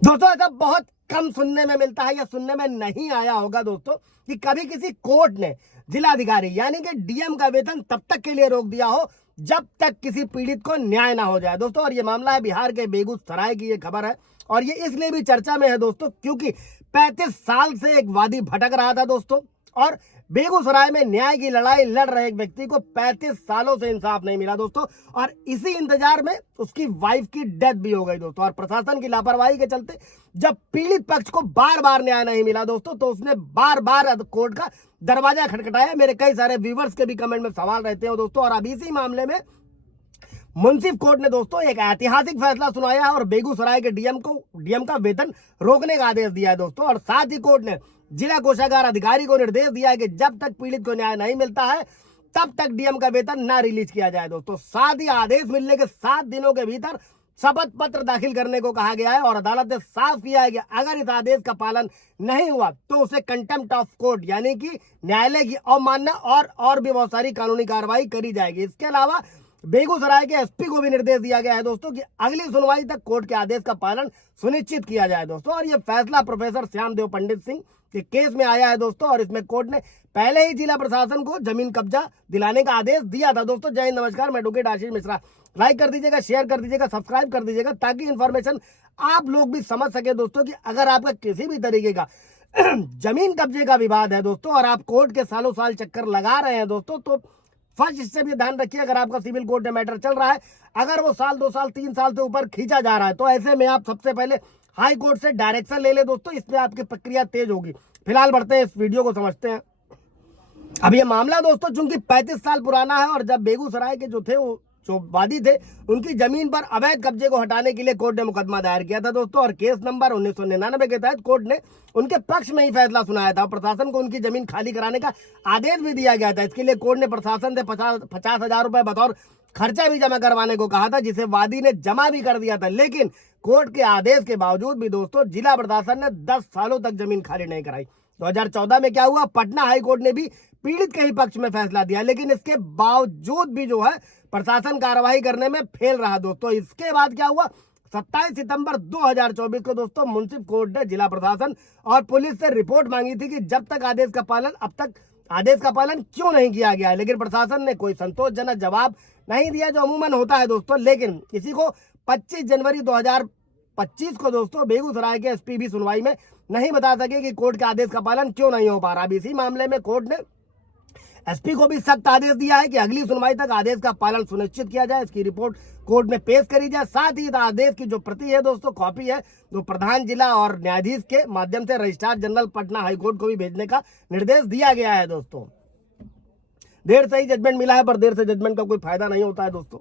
दोस्तों ऐसा बहुत कम सुनने में मिलता है या सुनने में नहीं आया होगा दोस्तों कि कभी किसी कोर्ट ने जिलाधिकारी यानी कि डीएम का वेतन तब तक के लिए रोक दिया हो जब तक किसी पीड़ित को न्याय ना हो जाए दोस्तों। और ये मामला है बिहार के बेगूसराय की ये खबर है और ये इसलिए भी चर्चा में है दोस्तों क्योंकि 35 साल से एक वादी भटक रहा था दोस्तों और बेगूसराय में न्याय की लड़ाई लड़ रहे एक व्यक्ति को 35 सालों से इंसाफ नहीं मिला दोस्तों और इसी इंतजार में उसकी वाइफ की डेथ भी हो गई दोस्तों। और प्रशासन की लापरवाही के चलते जब पीड़ित पक्ष को बार बार न्याय नहीं मिला दोस्तों तो उसने बार बार कोर्ट का दरवाजा खटखटाया। मेरे कई सारे व्यूवर्स के भी कमेंट में सवाल रहते हैं दोस्तों। और अब इसी मामले में मुंसिफ कोर्ट ने दोस्तों एक ऐतिहासिक फैसला सुनाया है और बेगूसराय के डीएम का वेतन रोकने का आदेश दिया है दोस्तों। और साथ ही कोर्ट ने जिला कोषागार अधिकारी को निर्देश दिया है कि जब तक पीड़ित को न्याय नहीं मिलता है तब तक डीएम का वेतन ना रिलीज किया जाए दोस्तों। साथ ही आदेश मिलने के 7 दिनों के भीतर शपथ पत्र दाखिल करने को कहा गया है और अदालत ने साफ किया है कि अगर इस आदेश का पालन नहीं हुआ तो उसे कंटेम्प्ट ऑफ कोर्ट यानी कि न्यायालय की अवमानना और भी बहुत सारी कानूनी कार्रवाई करी जाएगी। इसके अलावा बेगूसराय के एसपी को भी निर्देश दिया गया है दोस्तों कि अगली सुनवाई तक कोर्ट के आदेश का पालन सुनिश्चित किया जाए दोस्तों। और यह फैसला प्रोफेसर श्यामदेव पंडित सिंह के केस में आया है दोस्तों और इसमें कोर्ट ने पहले ही जिला प्रशासन को जमीन कब्जा दिलाने का आदेश दिया था दोस्तों। जय हिंद, नमस्कार, मैं एडवोकेट आशीष मिश्रा। लाइक कर दीजिएगा, शेयर कर दीजिएगा, सब्सक्राइब कर दीजिएगा ताकि इन्फॉर्मेशन आप लोग भी समझ सके दोस्तों कि अगर आपका किसी भी तरीके का जमीन कब्जे का विवाद है दोस्तों और आप कोर्ट के सालों साल चक्कर लगा रहे हैं दोस्तों तो फर्स्ट इससे भी ध्यान रखिए अगर आपका सिविल कोर्ट में मैटर चल रहा है, अगर वो साल 2 साल 3 साल से ऊपर खींचा जा रहा है तो ऐसे में आप सबसे पहले हाई कोर्ट से डायरेक्शन ले ले दोस्तों, इसमें आपकी प्रक्रिया तेज होगी। फिलहाल बढ़ते हैं, इस वीडियो को समझते हैं। अब ये मामला दोस्तों चूंकि 35 साल पुराना है और जब बेगूसराय के जो थे वो जो वादी थे उनकी जमीन पर अवैध कब्जे को हटाने के लिए कोर्ट ने मुकदमा दायर किया था दोस्तों और केस नंबर 1999 के तहत कोर्ट ने उनके पक्ष में ही फैसला सुनाया था। प्रशासन को उनकी जमीन खाली कराने का आदेश भी दिया गया था। इसके लिए कोर्ट ने प्रशासन से 50,000 रुपए बतौर खर्चा भी जमा करवाने को कहा था जिसे वादी ने जमा भी कर दिया था। लेकिन कोर्ट के आदेश के बावजूद भी दोस्तों जिला प्रशासन ने 10 सालों तक जमीन खाली नहीं कराई। 2014 में क्या हुआ, पटना हाईकोर्ट ने भी पीड़ित के ही पक्ष में फैसला दिया लेकिन इसके बावजूद भी जो है प्रशासन कार्रवाई करने में फेल रहा दोस्तों। इसके बाद क्या हुआ, 27 सितंबर 2024 को दोस्तों मुंसिफ कोर्ट ने जिला प्रशासन और पुलिस से रिपोर्ट मांगी थी कि जब तक आदेश का पालन अब तक आदेश का पालन क्यों नहीं किया गया है, लेकिन प्रशासन ने कोई संतोषजनक जवाब नहीं दिया जो अमूमन होता है दोस्तों। लेकिन इसी को 25 जनवरी 2025 को दोस्तों बेगूसराय के एसपी भी सुनवाई में नहीं बता सके कि कोर्ट के आदेश का पालन क्यों नहीं हो पा रहा। अब इसी मामले में कोर्ट ने एसपी को भी सख्त आदेश दिया है कि अगली सुनवाई तक आदेश का पालन सुनिश्चित किया जाए, इसकी रिपोर्ट कोर्ट में पेश करी जाए। साथ ही आदेश की जो प्रति है दोस्तों, कॉपी है, जो प्रधान जिला और न्यायाधीश के माध्यम से रजिस्ट्रार जनरल पटना हाईकोर्ट को भी भेजने का निर्देश दिया गया है दोस्तों। देर से ही जजमेंट मिला है पर देर से जजमेंट का कोई फायदा नहीं होता है दोस्तों।